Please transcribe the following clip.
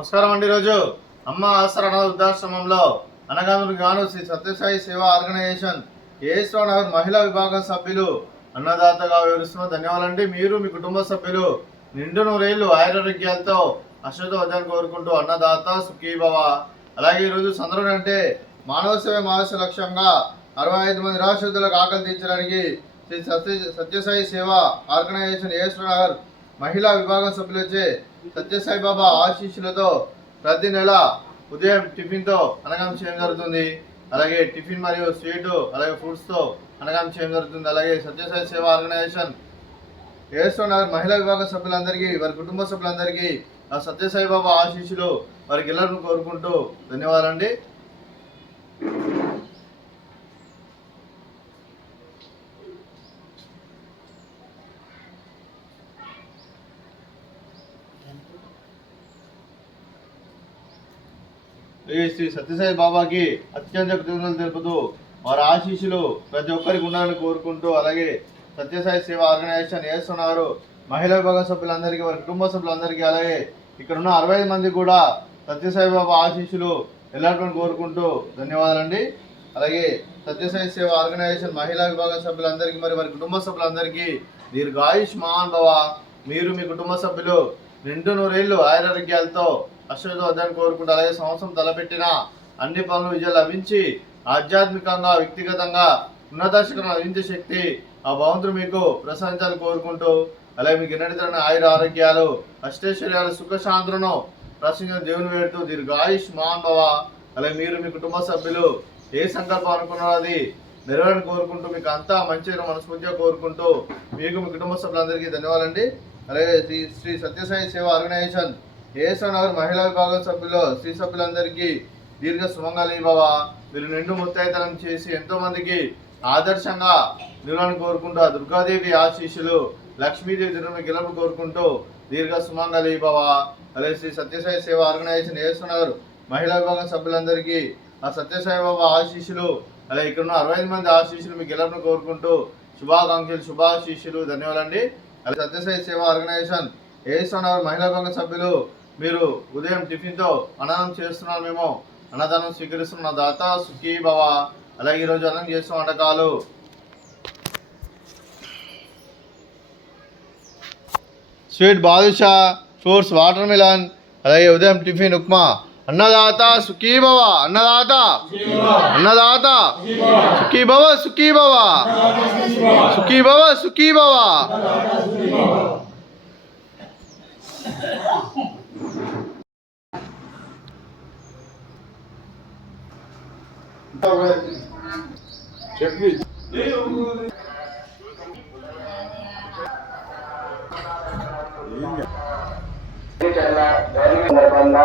నమస్కారం అండి. ఈరోజు అమ్మ ఆసరా అనాథ వృద్ధాశ్రమంలో అనగాములకు గాను శ్రీ సత్యసాయి సేవా ఆర్గనైజేషన్ ఏఎస్ఆర్ నగర్ మహిళా విభాగం సభ్యులు అన్నదాతగా వివరిస్తున్న ధన్యవాదాలండి. మీరు మీ కుటుంబ సభ్యులు నిండు నూరేళ్లు ఆయురారోగ్యాలతో అశ్వతోజాన్ని కోరుకుంటూ అన్నదాత సుఖీభవ. అలాగే ఈరోజు సందర్భం అంటే మానవ సేవ మహర్షి లక్ష్యంగా 65 మంది నిరాశ్రితులకు ఆకలి తీర్చడానికి శ్రీ సత్యసాయి సేవా ఆర్గనైజేషన్ ఏఎస్ఆర్ నగర్ మహిళా విభాగం సభ్యులచే సత్యసాయి బాబా ఆశీస్సులతో ప్రతి నెల ఉదయం టిఫిన్తో అన్నదానం చేయడం జరుగుతుంది. అలాగే టిఫిన్ మరియు స్వీటు అలాగే ఫ్రూట్స్తో అన్నదానం చేయడం జరుగుతుంది. అలాగే సత్యసాయి సేవా ఆర్గనైజేషన్ ఏఎస్ఆర్ నగర్ మహిళా విభాగ సభ్యులందరికీ వారి కుటుంబ సభ్యులందరికీ ఆ సత్యసాయి బాబా ఆశీస్సులు వారికి ಎಲ್ಲರನ್ನು కోరుకుంటూ ధన్యవాదాలండి. శ్రీ సత్యసాయి బాబాకి అత్యంత కృతజ్ఞతలు తెలుపుతూ వారి ఆశీస్సులు ప్రతి ఒక్కరికి ఉండాలని కోరుకుంటూ, అలాగే సత్యసాయి సేవా ఆర్గనైజేషన్ చేస్తున్నారు మహిళా విభాగ సభ్యులందరికీ వారి కుటుంబ సభ్యులందరికీ అలాగే ఇక్కడ ఉన్న 65 మంది కూడా సత్యసాయి బాబా ఆశీస్సులు ఎల్లరికీ కోరుకుంటూ ధన్యవాదాలండి. అలాగే సత్యసాయి సేవా ఆర్గనైజేషన్ మహిళా విభాగ సభ్యులందరికీ మరి వారి కుటుంబ సభ్యులందరికీ దీర్ఘాయుష్మాన్ భవ. మీరు మీ కుటుంబ సభ్యులు నిండు నూరేళ్లు ఆయురారోగ్యాలతో అశ్వతోజాన్ని కోరుకుంటూ, అలాగే సంవత్సరం తలపెట్టిన అన్ని పనులు విజయం లభించి ఆధ్యాత్మికంగా వ్యక్తిగతంగా ఉన్నత శిఖరం లభించే శక్తి ఆ భగవంతుడు మీకు ప్రసాదించాలని కోరుకుంటూ, అలాగే మీకు ఎన్నటితరమైన ఆయుర ఆరోగ్యాలు అష్టైశ్వర్యాలు సుఖశాంతులను ప్రశ్నించిన దేవుని వేడుతూ దీర్ఘాయుష్మాన్ భవ. అలాగే మీరు మీ కుటుంబ సభ్యులు ఏ సంకల్పం అనుకున్నారో అది నెరవేరని కోరుకుంటూ మీకు అంతా మంచిగా మనస్ఫూర్తిగా కోరుకుంటూ మీకు మీ కుటుంబ సభ్యులందరికీ ధన్యవాదాలండి. అలాగే శ్రీ సత్యసాయి సేవా ఆర్గనైజేషన్ ఏఎస్ఆర్ నగర్ మహిళా విభాగం సభ్యులు స్త్రీ సభ్యులందరికీ దీర్ఘ సుమంగళి భవ. మీరు నిండు ముత్తైతనం చేసి ఎంతో మందికి ఆదర్శంగా నిలవాలని కోరుకుంటూ ఆ దుర్గాదేవి ఆశీస్సులు లక్ష్మీదేవి దిన గెలుపు కోరుకుంటూ దీర్ఘ సుమంగళి భవ. అలాగే శ్రీ సత్యసాయి సేవా ఆర్గనైజేషన్ ఏఎస్ఆర్ నగర్ మహిళా విభాగం సభ్యులందరికీ ఆ సత్యసాయి బాబా ఆశీస్సులు అలాగే ఇక్కడ ఉన్న 65 మంది ఆశీస్సులు మీకు గెలుపును కోరుకుంటూ శుభాకాంక్షలు శుభాశీస్సులు ధన్యవాదాలండి. అలాగే సత్యసాయి సేవా ఆర్గనైజేషన్ ఏఎస్ఆర్ నగర్ మహిళా విభాగం సభ్యులు మీరు ఉదయం టిఫిన్తో అన్నదానం చేస్తున్నాను, మేము అన్నదానం స్వీకరిస్తున్న దాత సుఖీ భవ. అలాగే ఈరోజు అన్నం చేస్తున్న వంటకాలు sweet badusha, fruits water melon, అలాగే ఉదయం టిఫిన్ ఉప్మా. అన్నదాత సుఖీ భవ, అన్నదాత అన్నదాత సుఖీ భవ సుఖీ భవ సుఖీ భవ సుఖీ భవ. సందర్భంగా